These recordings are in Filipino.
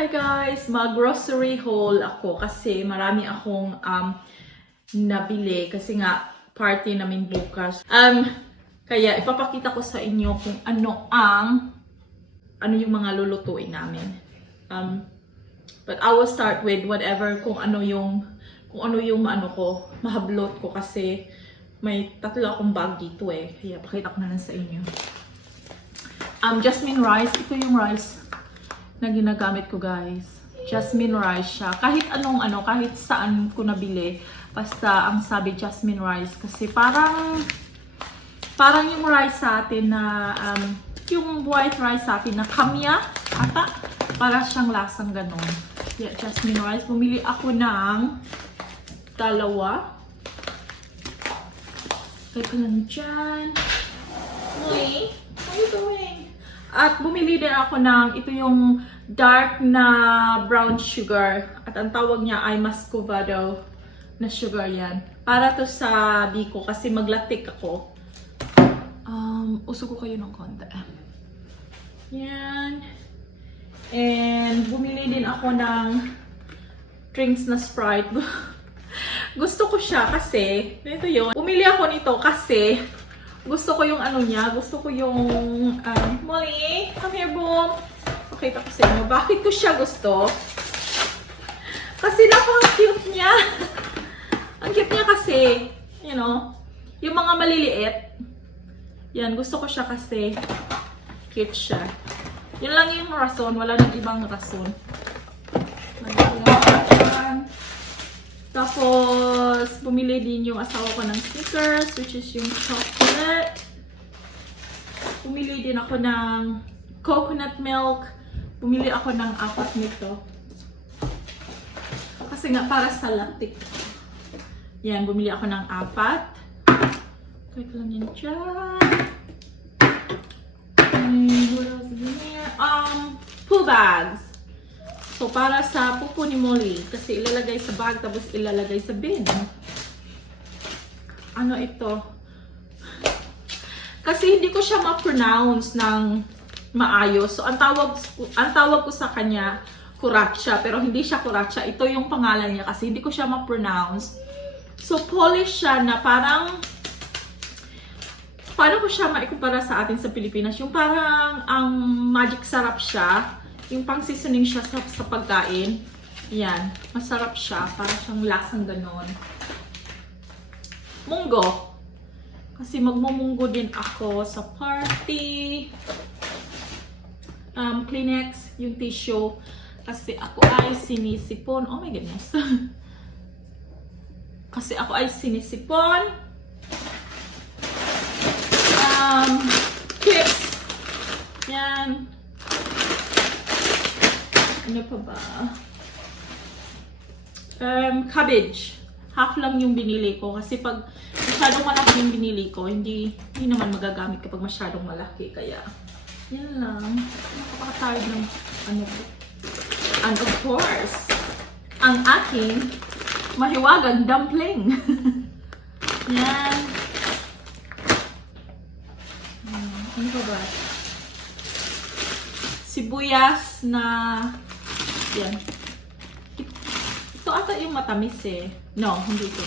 Hi guys! Mag-grocery haul ako kasi marami akong nabili kasi nga party namin bukas. Kaya ipapakita ko sa inyo kung ano yung mga lulutuin namin. But I will start with whatever kung ano yung mahablot ko kasi may tatlo akong bag dito eh. Kaya pakita ko na lang sa inyo. Jasmine rice, ito yung rice na ginagamit ko guys. Jasmine rice siya. Kahit kahit saan ko nabili. Basta ang sabi jasmine rice. Kasi parang yung rice sa atin na, yung white rice sa atin na kamya ata. Para siyang lasang ganon. Yeah, jasmine rice. Bumili ako ng dalawa. Teka lang dyan. Uy, what are you doing? At bumili din ako ng, ito yung dark na brown sugar. At ang tawag niya ay muscovado na sugar yan. Para to sa biko kasi maglatik ako. Uso ko kayo ng konti. Yan. And bumili din ako ng drinks na Sprite. Gusto ko siya kasi, ito yun. Bumili ako nito kasi gusto ko yung gusto ko yung, Molly, come here, boom. Pakita ko sa inyo. Bakit ko siya gusto? Kasi napaka-cute niya. Ang cute niya kasi, you know, yung mga maliliit. Yan, gusto ko siya kasi cute siya. Yun lang yung rason, wala nang ibang rason. Tapos, bumili din yung asawa ko ng Snickers, which is yung chocolate. Bumili din ako ng coconut milk. Bumili ako ng 4 nito. Kasi nga, para sa latik. Yan, bumili ako ng 4. Kaya lang yan dyan. And what else is in here? Poo bags. So, para sa pupo ni Molly. Kasi ilalagay sa bag, tapos ilalagay sa bin. Ano ito? Kasi hindi ko siya ma-pronounce ng maayos. So, ang tawag ko sa kanya, kuratsa. Pero hindi siya kuratsa. Ito yung pangalan niya kasi hindi ko siya ma-pronounce. So, polish siya na parang, paano ko siya maikumpara sa atin sa Pilipinas? Yung parang, ang magic sarap siya. Yung pang seasoning siya sa pagkain. Yan. Masarap siya. Para siyang lasang ganon. Munggo. Kasi magmumunggo din ako sa party. Kleenex. Yung tissue. Kasi ako ay sinisipon. Oh my goodness. Kasi ako ay sinisipon. Chips. Yan. Ano pa ba? Cabbage. Half lang yung binili ko. Kasi pag masyadong malaki yung binili ko, hindi naman magagamit kapag masyadong malaki. Kaya, yan lang. Nakapaka-tired ng And of course, ang aking mahiwagang dumpling. Yan. Ano pa ba? Sibuyas na yan. Ito ata yung matamis eh. No, hindi ito.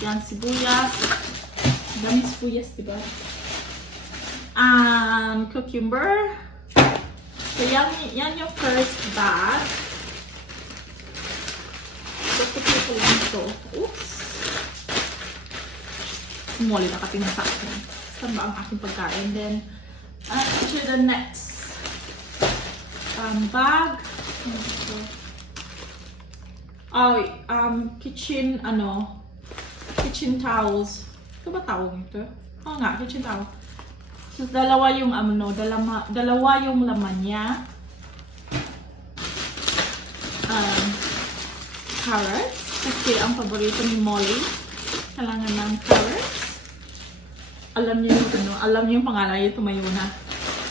Yan, sibuyas. Dami sibuyas, diba? Cucumber. So, yan yung first bag. So, putli ko lang ito. Oops! Muli, nakatingin sa akin. Saan ba ang aking pagkain? Then, the next bag. Kitchen towels. Ito ba tawag ito? Oo nga, kitchen towel. So, dalawa yung laman niya. Carrots. Kasi ang paborito ni Molly. Kailangan ng carrots. Alam niyo yung pangalan, yung tumayo na.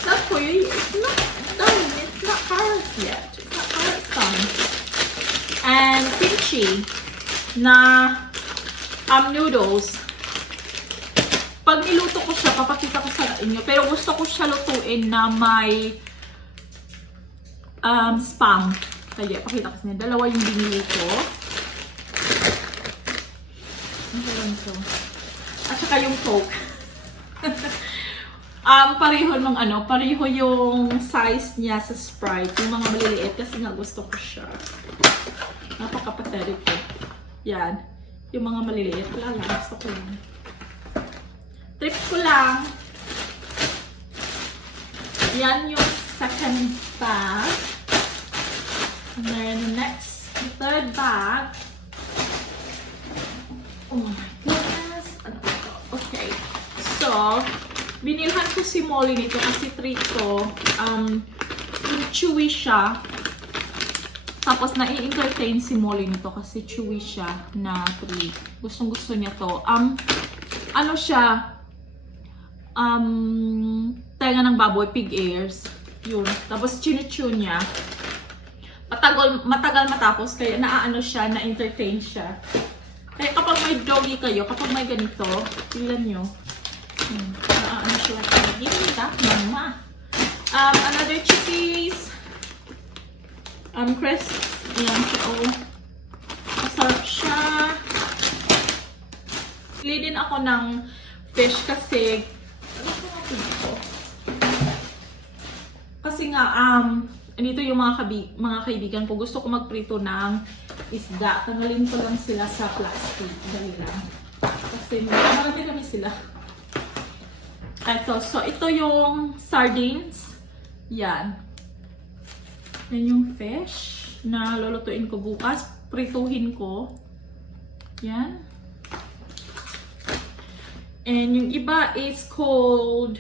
Not for you. It's not done. It's not carrots yet. It's not carrots done. And kimchi na noodles. Pag niluto ko siya, papakita ko sa inyo. Pero gusto ko siya lutuin na may spam. Kaya, pakita ko sa inyo. Dalawa yung binili ko. Ano to? At saka yung Coke. Pareho ng ano, pareho yung size niya sa Sprite. Yung mga maliliit kasi nga gusto ko siya. Napaka-pathetic ko. Yan. Yung mga maliliit. Wala lang. Gusto ko yun. Trip ko lang. Yan yung second bag. And then the next, the third bag. Oh my goodness. Ano ito? Okay. So, binilhan ko si Molly nito kasi treat ko. Chewy siya. Tapos, nai-entertain si Molly nito kasi chewy siya na treat. Gustong-gusto niya to. Ano siya? Tenga ng baboy, pig ears. Yun. Tapos, chinichew niya. Matagal matapos, kaya naaano siya, na-entertain siya. Kaya kapag may doggy kayo, kapag may ganito, tingnan nyo. Naaano siya. Give me that, mama. Another chickies. Crisp. Ayan siya, oh. Masarap siya. Pili din ako ng fish kasi, ano ko natin ito? Kasi nga, dito yung mga kaibigan ko, gusto ko magprito ng isda. Tanggalin ko lang sila sa plastic. Dali lang. Kasi marami kami sila. Ito. So, ito yung sardines. Yan. Yan yung fish na lulutuin ko bukas. Prituhin ko. Yan. And yung iba is called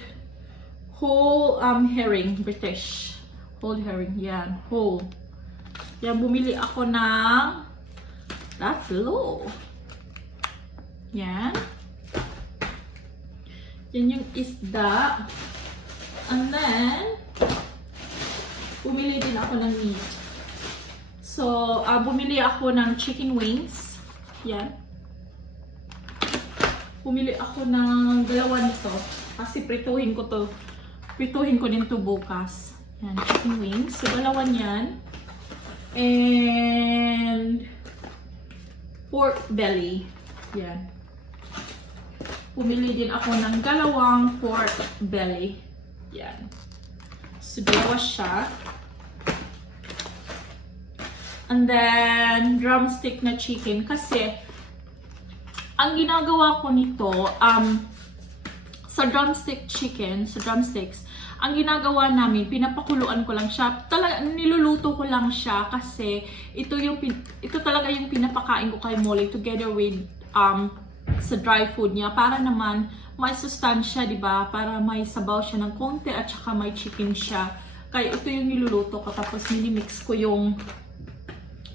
whole herring, British. Whole herring, yan. Whole. Yan, bumili ako ng tatlo. Yan. Yan yung isda. And then, bumili din ako ng meat. So, bumili ako ng chicken wings. Yan. Bumili ako ng dalawa nito. Kasi prituhin ko to. Prituhin ko din to bukas. Yan, chicken wings. So, dalawa niyan. And pork belly. Yan. Pumili din ako ng dalawang pork belly. Yan. So, dalawa siya. And then, drumstick na chicken. Kasi, ang ginagawa ko nito, sa drumstick chicken, sa drumsticks, ang ginagawa namin, pinapakuluan ko lang siya. Talaga, niluluto ko lang siya kasi ito talaga yung pinapakain ko kay Molly together with sa dry food niya para naman may sustansya, di ba? Para may sabaw siya ng konti at saka may chicken siya. Kaya ito yung niluluto ko tapos minimix ko yung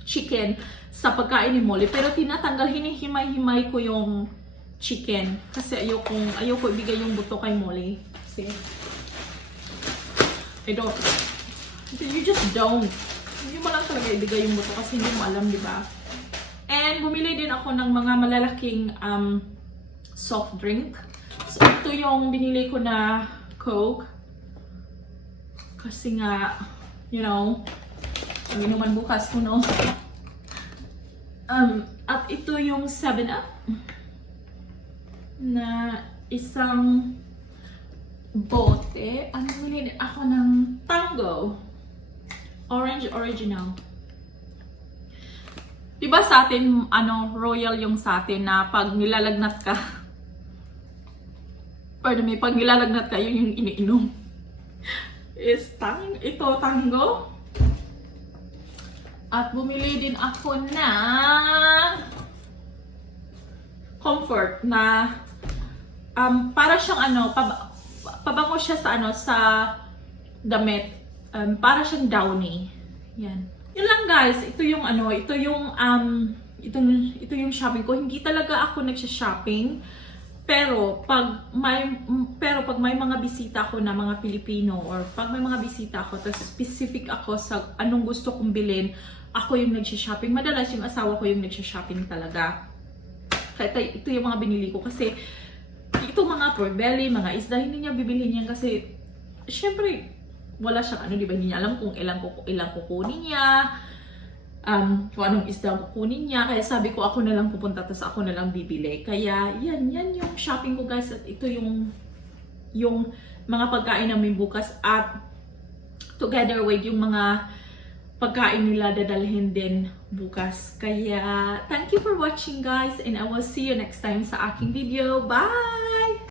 chicken sa pagkain ni Molly. Pero tinatanggal, hinihimay-himay ko yung chicken kasi ayoko ibigay yung buto kay Molly. Kasi you just don't. Hindi mo lang talaga ibigay yung buto kasi hindi mo alam, di ba? And bumili din ako ng mga malalaking soft drink. So, ito yung binili ko na Coke. Kasi nga, you know, inuman bukas ko, no? At ito yung 7-Up na isang bote. Ano bumili ako ng Tango. Orange Original. Diba sa atin, royal yung sa atin na pag nilalagnat ka, pardon me, pag nilalagnat ka, yun yung iniinom. Ito, Tango. At bumili din ako ng Comfort na para siyang pabango siya sa sa damit. Para siyang downy. Yan. Yun lang guys, ito yung ito yung shopping ko. Hindi talaga ako nagsha-shopping. Pero pag may mga bisita ako na mga Filipino or pag may mga bisita ako, tapos specific ako sa anong gusto kong bilhin, ako yung nagsha-shopping. Madalas yung asawa ko yung nagsha-shopping talaga. Kaya ito yung mga binili ko kasi ito mga pork belly, mga isda, hindi niya bibilhin yan kasi syempre wala siyang di ba, hindi niya alam kung ilang kukunin niya. kung anong isda kukunin niya. Kaya sabi ko ako na lang pupunta, tapos ako na lang bibili. Kaya yan yung shopping ko guys. At ito yung mga pagkain namin bukas. At together with yung mga pagkain nila dadalhin din bukas. Kaya thank you for watching guys. And I will see you next time sa aking video. Bye!